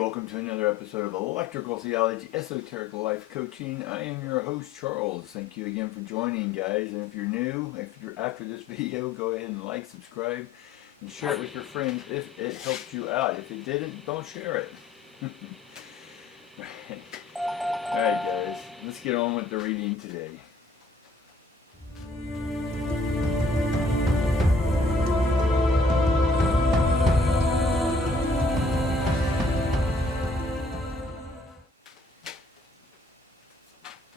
welcome to another episode of Electrical Theology, Esoteric Life Coaching. I am your host, Charles. Thank you again for joining, guys. And if you're new, if you're after this video, go ahead and like, subscribe, and share it with your friends if it helped you out. If it didn't, don't share it. Alright, guys, let's get on with the reading today.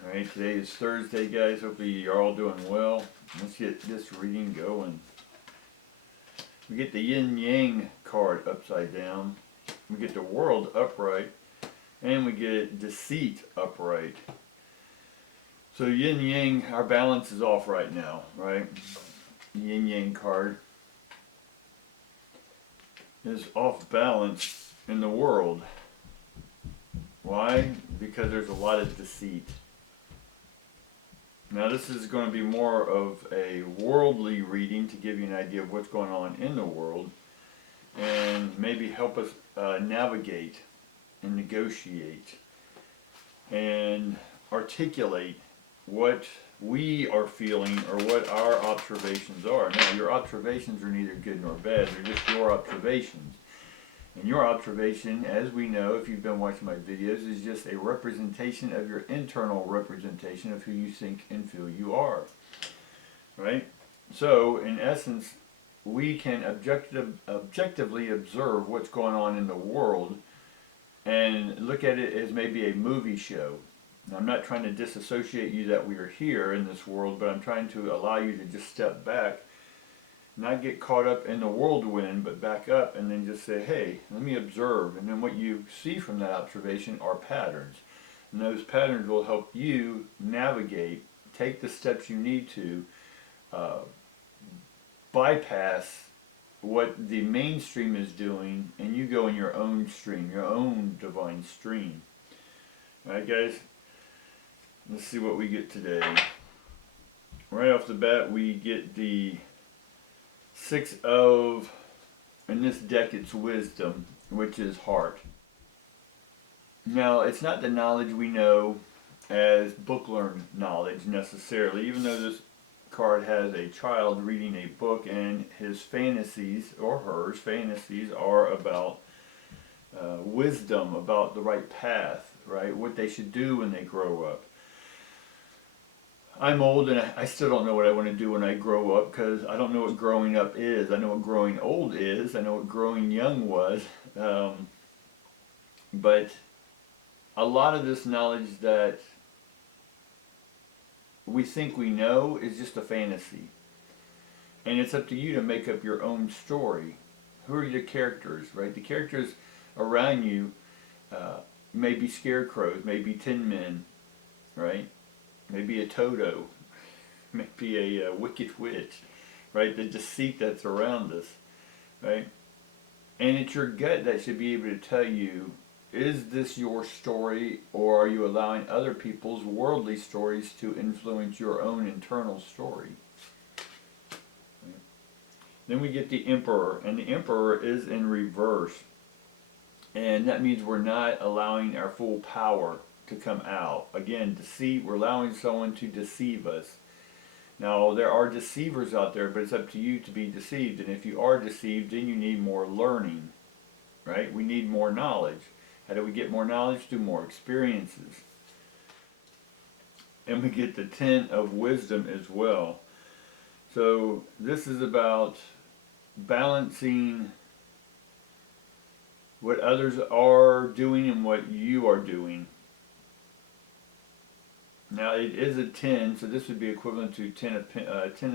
Alright, today is Thursday, guys. Hopefully you're all doing well. Let's get this reading going. We get the yin-yang card upside down. We get the world upright. And we get deceit upright. So yin-yang, our balance is off right now, right? Yin-yang card is off balance in the world. Why? Because there's a lot of deceit. Now this is going to be more of a worldly reading to give you an idea of what's going on in the world and maybe help us navigate and negotiate and articulate what we are feeling or what our observations are. Now your observations are neither good nor bad, they're just your observations. And your observation, as we know if you've been watching my videos, is just a representation of your internal representation of who you think and feel you are. Right? So, in essence, we can objectively observe what's going on in the world and look at it as maybe a movie show. Now, I'm not trying to disassociate you that we are here in this world, but I'm trying to allow you to just step back, not get caught up in the whirlwind, but back up and then just say, hey, let me observe. And then what you see from that observation are patterns. And those patterns will help you navigate, take the steps you need to bypass what the mainstream is doing, and you go in your own stream, your own divine stream. Alright, guys? Let's see what we get today. Right off the bat, we get the Six of, in this deck it's wisdom, which is heart. Now, it's not the knowledge we know as book learned knowledge necessarily, even though this card has a child reading a book and his fantasies, or hers fantasies, are about wisdom, about the right path, right? What they should do when they grow up. I'm old and I still don't know what I want to do when I grow up, because I don't know what growing up is. I know what growing old is. I know what growing young was. But a lot of this knowledge that we think we know is just a fantasy. And it's up to you to make up your own story. Who are your characters, right? The characters around you may be scarecrows, maybe tin men, right? Maybe a Toto, maybe a wicked witch, right? The deceit that's around us, right? And it's your gut that should be able to tell you, is this your story, or are you allowing other people's worldly stories to influence your own internal story? Right? Then we get the Emperor, and the Emperor is in reverse. And that means we're not allowing our full power to come out. Again, deceit, we're allowing someone to deceive us. Now, there are deceivers out there, but it's up to you to be deceived. And if you are deceived, then you need more learning, right? We need more knowledge. How do we get more knowledge? Through more experiences. And we get the Ten of Wisdom as well. So this is about balancing what others are doing and what you are doing. Now it is a 10, so this would be equivalent to 10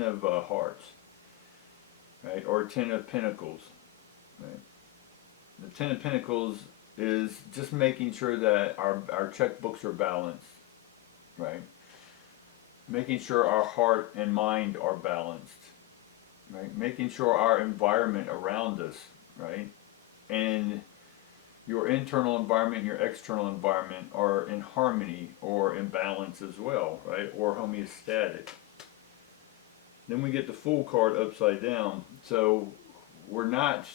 of hearts, right? Or 10 of pentacles, right? The 10 of pentacles is just making sure that our checkbooks are balanced, right? Making sure our heart and mind are balanced, right? Making sure our environment around us, right? And your internal environment and your external environment are in harmony or in balance as well, right? Or homeostatic. Then we get the Fool card upside down. So we're not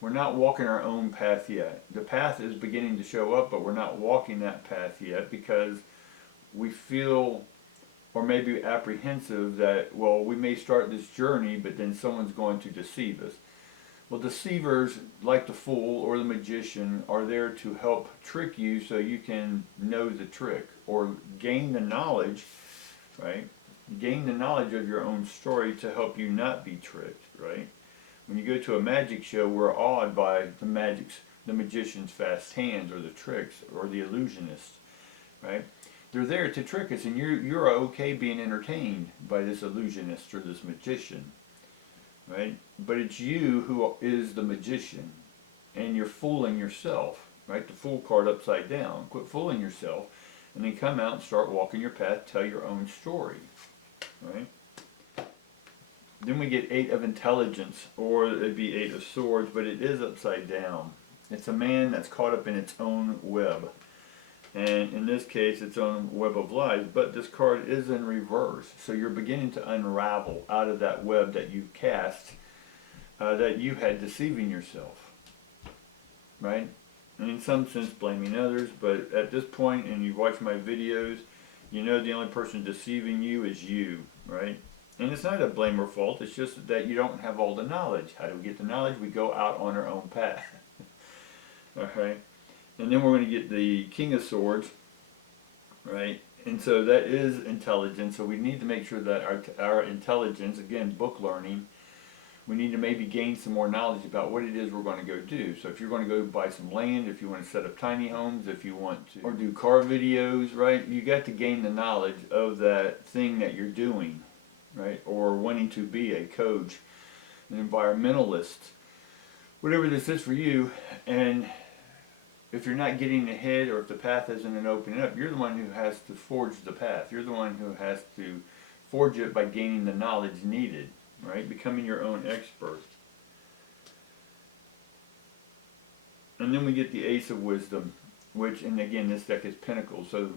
We're not walking our own path yet. The path is beginning to show up, but we're not walking that path yet because we feel, or maybe apprehensive that, well, we may start this journey, but then someone's going to deceive us. Well, deceivers, like the fool or the magician, are there to help trick you so you can know the trick or gain the knowledge, right? Gain the knowledge of your own story to help you not be tricked, right? When you go to a magic show, we're awed by the magician's fast hands or the tricks or the illusionists, right? They're there to trick us, and you're okay being entertained by this illusionist or this magician, right? But it's you who is the magician, and you're fooling yourself, right? The fool card upside down. Quit fooling yourself, and then come out and start walking your path, tell your own story, right? Then we get 8 of intelligence, or it'd be 8 of swords, but it is upside down. It's a man that's caught up in its own web. And in this case, its own web of lies, but this card is in reverse. So you're beginning to unravel out of that web that you cast, that you had deceiving yourself, right? And in some sense blaming others, but at this point, and you've watched my videos, you know the only person deceiving you is you, right? And it's not a blame or fault, it's just that you don't have all the knowledge. How do we get the knowledge? We go out on our own path. Okay? And then we're going to get the King of Swords, right? And so that is intelligence. So we need to make sure that our intelligence, again, book learning, we need to maybe gain some more knowledge about what it is we're going to go do. So if you're going to go buy some land, if you want to set up tiny homes, if you want to, or do car videos, right? You got to gain the knowledge of that thing that you're doing, right? Or wanting to be a coach, an environmentalist, whatever this is for you. And if you're not getting ahead, or if the path isn't opening up, you're the one who has to forge the path. You're the one who has to forge it by gaining the knowledge needed, right? Becoming your own expert. And then we get the Ace of Wisdom, which, and again, this deck is Pentacles. So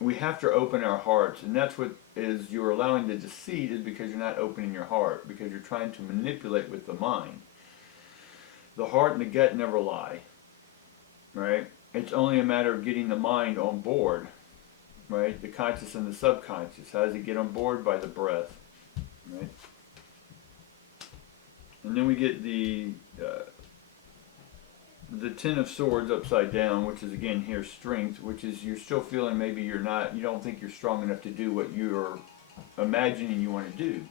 we have to open our hearts, and that's what is you're allowing the deceit, is because you're not opening your heart, because you're trying to manipulate with the mind. The heart and the gut never lie, right? It's only a matter of getting the mind on board, right? The conscious and the subconscious. How does it get on board? By the breath, right? And then we get the 10 of Swords upside down, which is again here strength, which is you're still feeling maybe you don't think you're strong enough to do what you're imagining you want to do.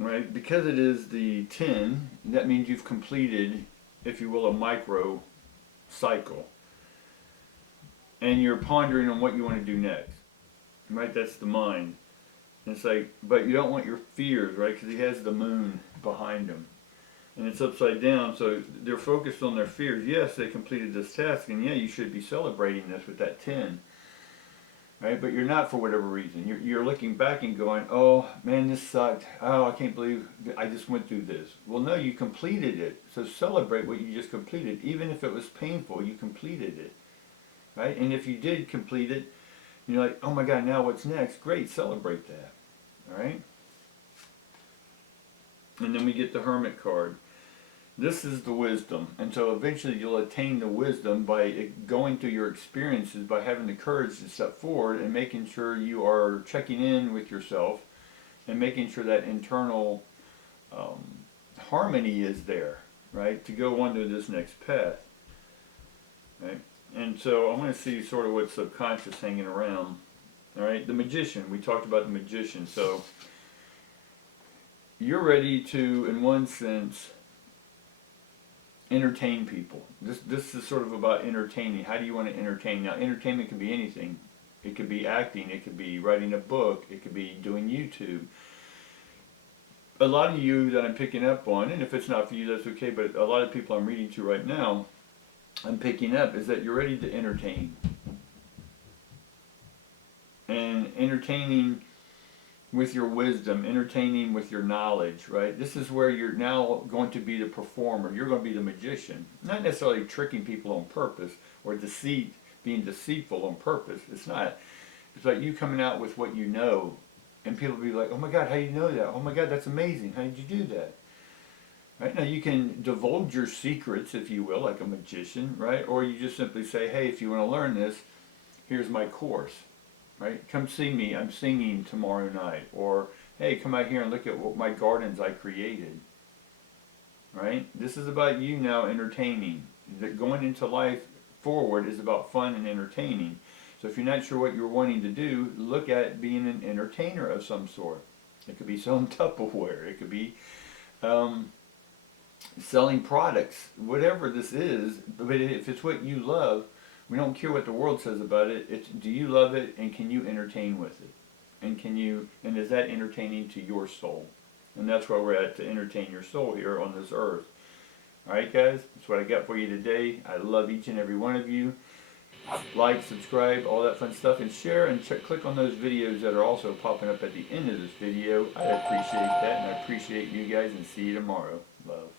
Right, because it is the 10, that means you've completed, if you will, a micro cycle. And you're pondering on what you want to do next. Right, that's the mind. And it's like, but you don't want your fears, right, because he has the moon behind him. And it's upside down, so they're focused on their fears. Yes, they completed this task, and yeah, you should be celebrating this with that 10. Right, but you're not for whatever reason. You're looking back and going, oh man, this sucked. Oh, I can't believe I just went through this. Well, no, you completed it. So celebrate what you just completed. Even if it was painful, you completed it. Right? And if you did complete it, you're like, oh my God, now what's next? Great, celebrate that. All right? And then we get the Hermit card. This is the wisdom, and so eventually you'll attain the wisdom by going through your experiences, by having the courage to step forward and making sure you are checking in with yourself and making sure that internal harmony is there, right, to go on to this next path, right? And so I want to see sort of what's subconscious hanging around. All right, the Magician. We talked about the Magician. So you're ready to, in one sense, entertain people. This is sort of about entertaining. How do you want to entertain? Now, entertainment can be anything. It could be acting. It could be writing a book. It could be doing YouTube. A lot of you that I'm picking up on, and if it's not for you, that's okay, but a lot of people I'm reading to right now, I'm picking up, is that you're ready to entertain. And entertaining with your wisdom, entertaining with your knowledge, right? This is where you're now going to be the performer. You're going to be the magician. Not necessarily tricking people on purpose or being deceitful on purpose. It's not. It's like you coming out with what you know, and people be like, oh my God, how do you know that? Oh my God, that's amazing. How did you do that? Right? Now you can divulge your secrets, if you will, like a magician, right? Or you just simply say, hey, if you want to learn this, here's my course, right? Come see me, I'm singing tomorrow night. Or, hey, come out here and look at what my gardens I created, right? This is about you now entertaining. That going into life forward is about fun and entertaining. So if you're not sure what you're wanting to do, look at being an entertainer of some sort. It could be selling Tupperware. It could be selling products. Whatever this is, but if it's what you love, we don't care what the world says about it. It's, do you love it, and can you entertain with it? And is that entertaining to your soul? And that's where we're at, to entertain your soul here on this earth. Alright guys, that's what I got for you today. I love each and every one of you. Like, subscribe, all that fun stuff, and share, and click on those videos that are also popping up at the end of this video. I appreciate that, and I appreciate you guys, and see you tomorrow. Love.